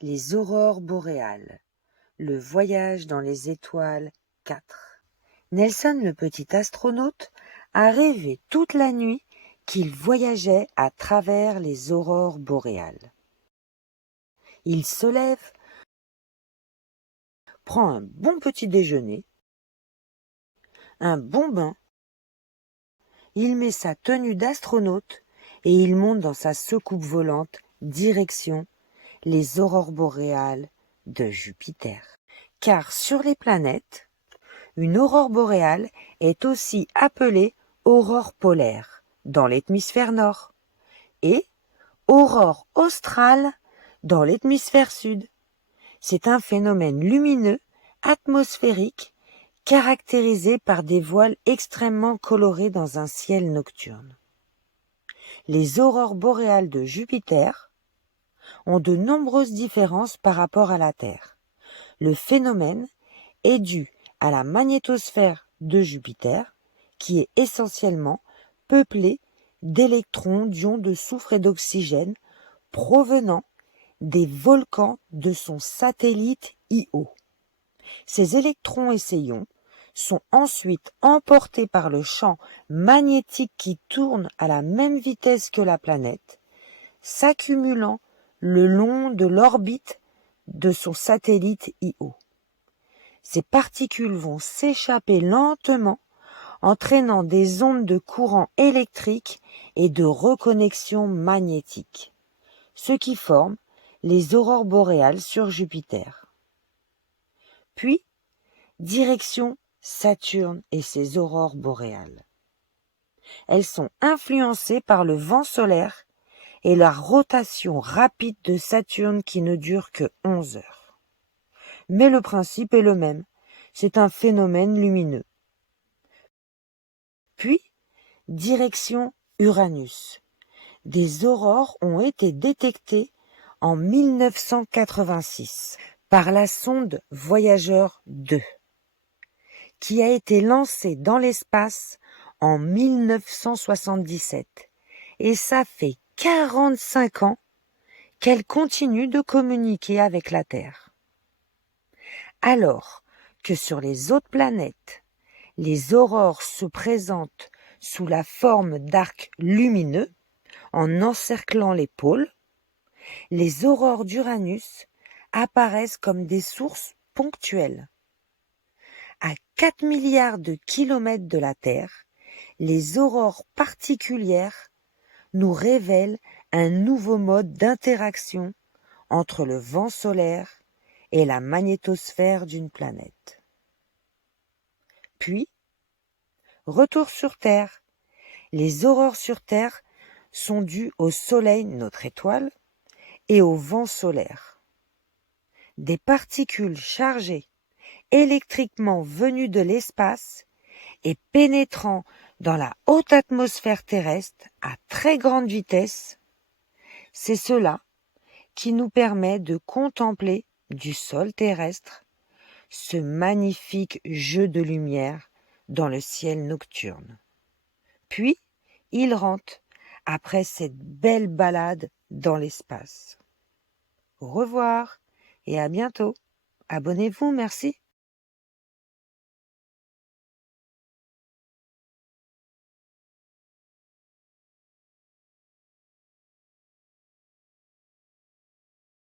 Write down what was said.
Les aurores boréales, le voyage dans les étoiles 4. Nelson, le petit astronaute, a rêvé toute la nuit qu'il voyageait à travers les aurores boréales. Il se lève, prend un bon petit déjeuner, un bon bain, il met sa tenue d'astronaute et il monte dans sa soucoupe volante direction les aurores boréales de Jupiter. Car sur les planètes, une aurore boréale est aussi appelée aurore polaire dans l'hémisphère nord et aurore australe dans l'hémisphère sud. C'est un phénomène lumineux, atmosphérique, caractérisé par des voiles extrêmement colorés dans un ciel nocturne. Les aurores boréales de Jupiter ont de nombreuses différences par rapport à la Terre. Le phénomène est dû à la magnétosphère de Jupiter, qui est essentiellement peuplée d'électrons, d'ions de soufre et d'oxygène provenant des volcans de son satellite Io. Ces électrons et ces ions sont ensuite emportés par le champ magnétique qui tourne à la même vitesse que la planète, s'accumulant le long de l'orbite de son satellite Io. Ces particules vont s'échapper lentement, entraînant des ondes de courant électrique et de reconnexion magnétique, ce qui forme les aurores boréales sur Jupiter. Puis, direction Saturne et ses aurores boréales. Elles sont influencées par le vent solaire et la rotation rapide de Saturne qui ne dure que 11 heures. Mais le principe est le même, c'est un phénomène lumineux. Puis, direction Uranus. Des aurores ont été détectées en 1986 par la sonde Voyageur 2, qui a été lancée dans l'espace en 1977. Et ça fait 45 ans qu'elle continue de communiquer avec la Terre. Alors que sur les autres planètes, les aurores se présentent sous la forme d'arcs lumineux en encerclant les pôles, les aurores d'Uranus apparaissent comme des sources ponctuelles. À 4 milliards de kilomètres de la Terre, les aurores particulières nous révèlent un nouveau mode d'interaction entre le vent solaire et la magnétosphère d'une planète. Puis, retour sur Terre. Les aurores sur Terre sont dues au Soleil, notre étoile, et au vent solaire. Des particules chargées électriquement venues de l'espace et pénétrant dans la haute atmosphère terrestre à très grande vitesse, c'est cela qui nous permet de contempler du sol terrestre ce magnifique jeu de lumière dans le ciel nocturne. Puis, il rentre après cette belle balade dans l'espace. Au revoir et à bientôt. Abonnez-vous, merci.